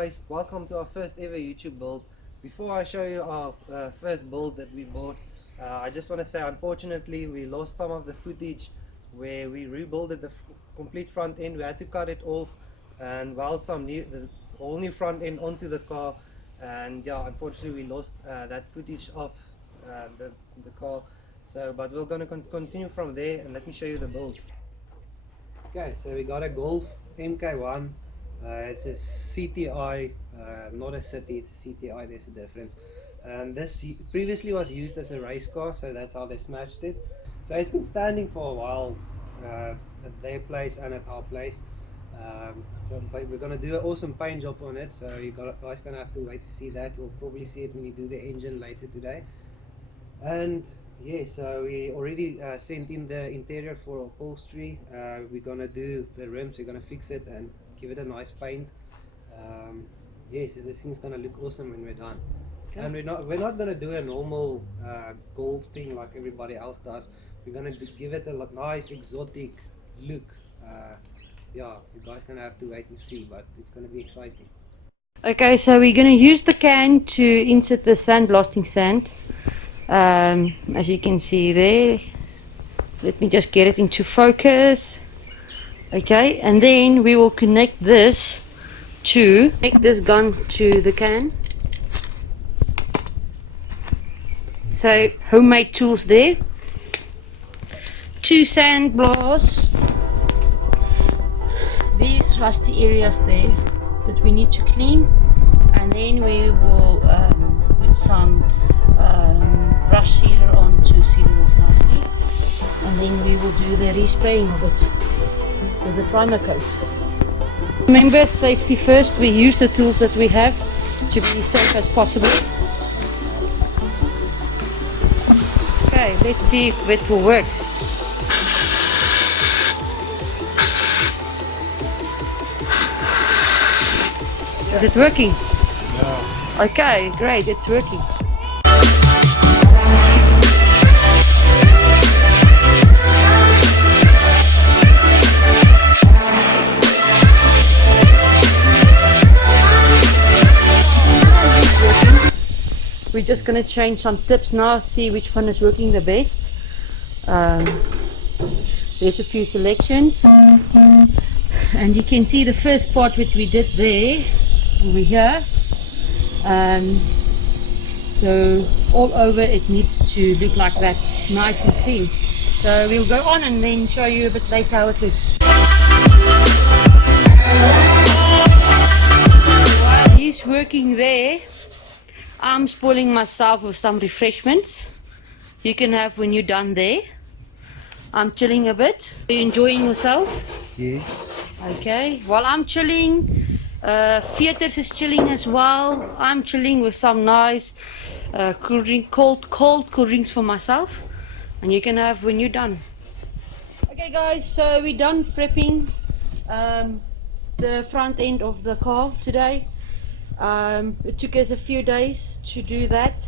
guys, welcome to our first ever YouTube build. Before I show you our first build that we bought, I just want to say unfortunately we lost some of the footage where we rebuilt the complete front end. We had to cut it off and weld the whole new front end onto the car, and yeah, unfortunately we lost that footage of the car. So but we're going to continue from there, and let me show you the build. Okay, so we got a Golf mk1. It's a CTI, not a city, it's a CTI, there's a difference. This previously was used as a race car, so that's how they smashed it. So it's been standing for a while at their place and at our place. So we're going to do an awesome paint job on it, so you guys going to have to wait to see that. You'll probably see it when you do the engine later today. And yeah, so we already sent in the interior for upholstery. We're going to do the rims, we're going to fix it and give it a nice paint. Yeah, so this thing's gonna look awesome when we're done. Okay. And we're not gonna do a normal Golf thing like everybody else does. We're gonna give it a nice exotic look. Yeah, you guys gonna have to wait and see, but it's gonna be exciting. Okay, so we're gonna use the can to insert the sandblasting sand. As you can see there, let me just get it into focus. Okay, and then we will connect this gun to the can. So homemade tools there, 2 sandblasts, these rusty areas there that we need to clean, and then we will put some brush sealer on to seal it off nicely, and then we will do the respraying of it with the primer coat. Remember, safety first. We use the tools that we have to be safe as possible. Okay, let's see if it works. Is it working? No. Okay, great, it's working. We're just going to change some tips now, see which one is working the best. There's a few selections, and you can see the first part which we did there, over here. So all over it needs to look like that, nice and clean. So we'll go on and then show you a bit later how it looks. While he's working there, I'm spoiling myself with some refreshments you can have when you're done there. I'm chilling a bit. Are you enjoying yourself? Yes. Okay, while I'm chilling, Fieters is chilling as well. I'm chilling with some nice cold cool drinks for myself, and you can have when you're done. Okay guys, so we're done prepping the front end of the car today. It took us a few days to do that.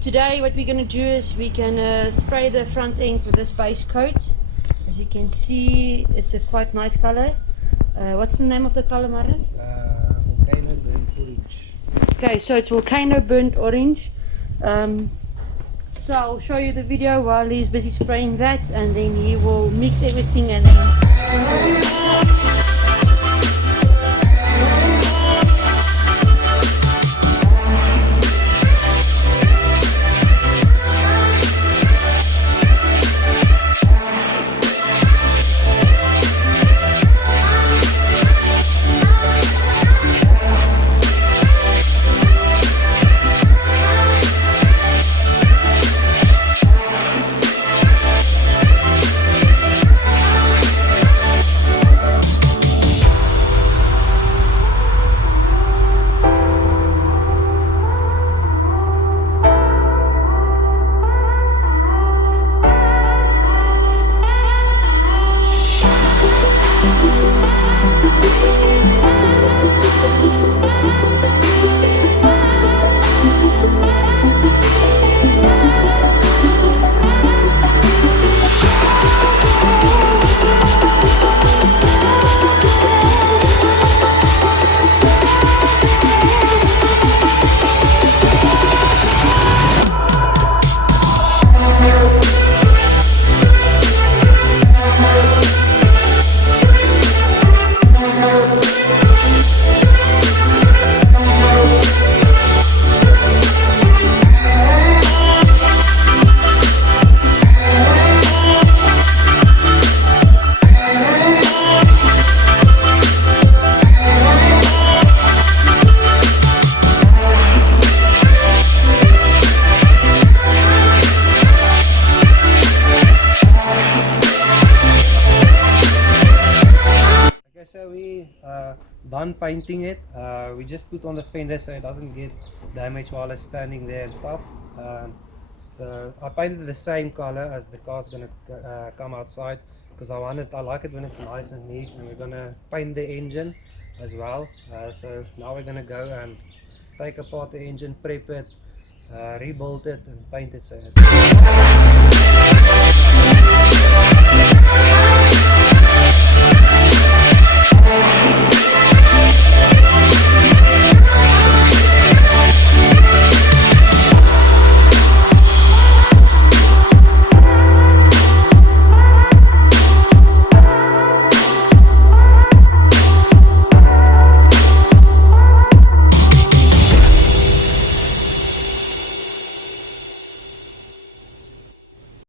Today what we're going to do is we're going to spray the front end with this base coat. As you can see, it's a quite nice color. What's the name of the color, Marlon? Volcano burnt orange. Okay, so it's volcano burnt orange. So I'll show you the video while he's busy spraying that, and then he will mix everything and then done painting it. We just put on the fender so it doesn't get damaged while it's standing there and stuff. So I painted the same color as the car's gonna come outside, because I like it when it's nice and neat. And we're gonna paint the engine as well. So now we're gonna go and take apart the engine, prep it, rebuild it and paint it so it's